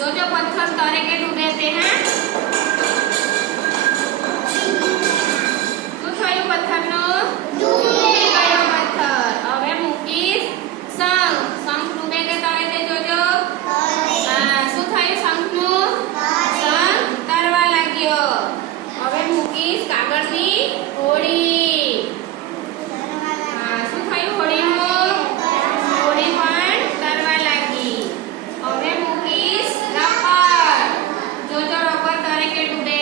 जो जो पत्थर तरे के डूबे थे हैं શું થયું પથ્થરનું ડૂબી ગયો પથ્થર હવે મૂકીશ શંખ શંખ ડૂબે કે તરે તે જોજો શું થયું શંખનું શંખ તરવા લાગ્યો હવે મૂકીશ કાગળની હોડી શું થયું હોડીનું હોડી પણ તરવા લાગી હવે મૂકીશ રબર જોજો રબર તરે કે ડૂબે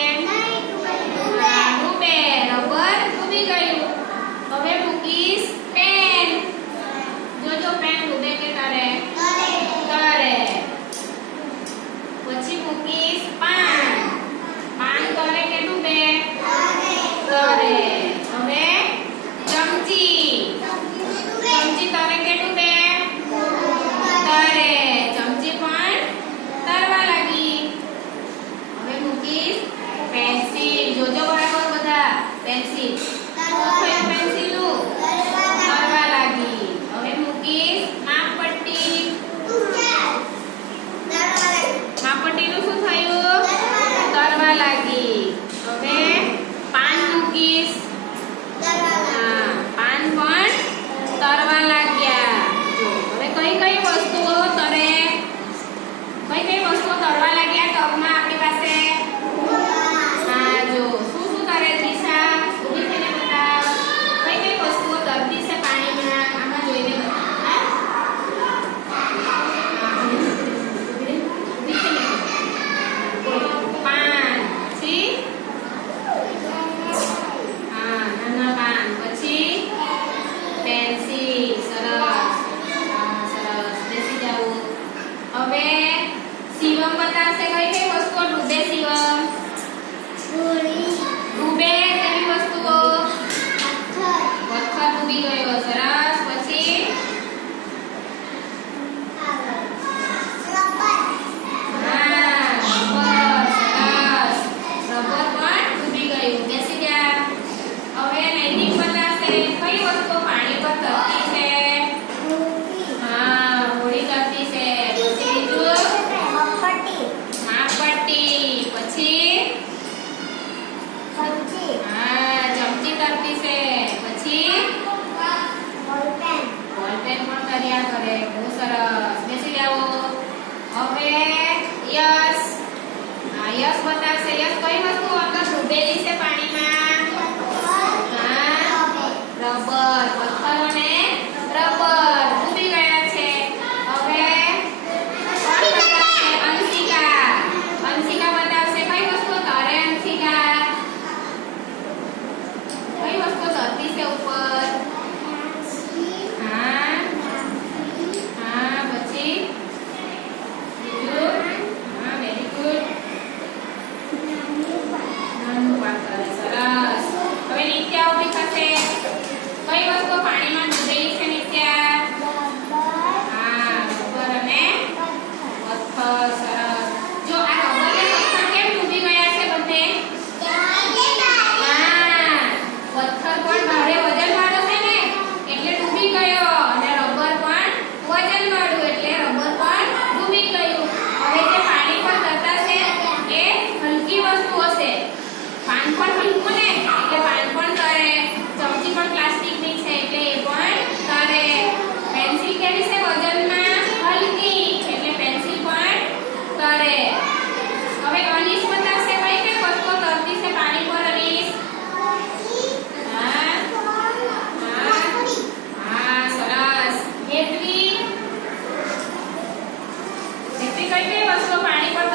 ડૂબે રબર ડૂબી ગયું હવે મૂકીશ પેન જોજો પેન ડૂબે કે તરે તરે પછી મૂકીશ પાન પાન તરે કે ડૂબે તરે હવે ચમચી ચમચી તરે કે ડૂબે તરે ચમચી પણ તરવા લાગી હવે મૂકીશ પેન્સિલ જોજો બરાબર બધા પેન્સિલ પેન્સિલનું તરવા લાગી હવે મૂકીશ માપપટ્ટી માપપટ્ટીનું શું થયું તરવા લાગી હવે પાન મૂકીશ પાન પણ તરવા લાગ્યા જો હવે કઈ કઈ વસ્તુઓ તરે કઈ કઈ વસ્તુઓ તરવા લાગ્યા ટબમાં આપણી પાસે જો શું શું તરે દિશા ઊભી થઈને બતાવ કઈ કઈ વસ્તુઓ તરતી છે પાણીમાં આમાં જોઈને બતાવ પાન પછી નાના પાન પછી પેન્સિલ સરસ સરસ બેસી જાઓ હવે શિવમ બતાવશે કઈ કઈ વસ્તુઓ ડૂબે શિવમ ડૂબે તેવી વસ્તુઓ પથ્થર ડૂબી ગયો સરસ પછી રબર પણ ડૂબી ગયું બેસી જા હવે નૈતિક બતાવશે કઈ વસ્તુ પાણી પર તરતી છે હોડી તરતી છે પછી બીજું માપપટ્ટી પછી ચમચી તરતી છે પછી બોલપેન પણ તર્યા કરે બહુ સરસ બેસી જાઓ હવે યસ યસ બતાવશે યસ કઈ વસ્તુ અંદર ડૂબેલી છે પાણીમાં રબર પથ્થર અને રબર ડૂબી ગયા છે હવે કોણ બતાવશે અંશિકા અંશિકા બતાવશે કઈ વસ્તુ તરે અંશિકા કઈ વસ્તુ તરતી છે ઉપર પછી બીજું વેરી ગુડ નાનું પાક કરે સરસ હવે નિત્યા ઉભી થશે કઈ વસ્તુ પાણીમાં ડૂબેલી છે નિત્યા રબર અને પથ્થર સરસ જો આ રબર અને પથ્થર કેમ ડૂબી ગયા છે બધે પથ્થર પણ ભારે વજનવાળો છે ને એટલે ડૂબી ગયો અને રબર પણ વજનવાળું એટલે રબર પણ ડૂબી ગયું હવે જે પાણી પર તરતા છે એ હલકી વસ્તુ હશે પાન પણ હલકું ને એટલે પાન પણ તરે ચમચી પણ પ્લાસ્ટિકની છે એટલે એ પણ તરે પેન્સિલ કેવી છે વજનમાં હલકી એટલે પેન્સિલ પણ તરે હવે અનીશ બતાવશે કઈ કઈ વસ્તુઓ તરતી છે પાણી પર અનીશ સરસ હેતવી કઈ કઈ વસ્તુઓ પાણી પર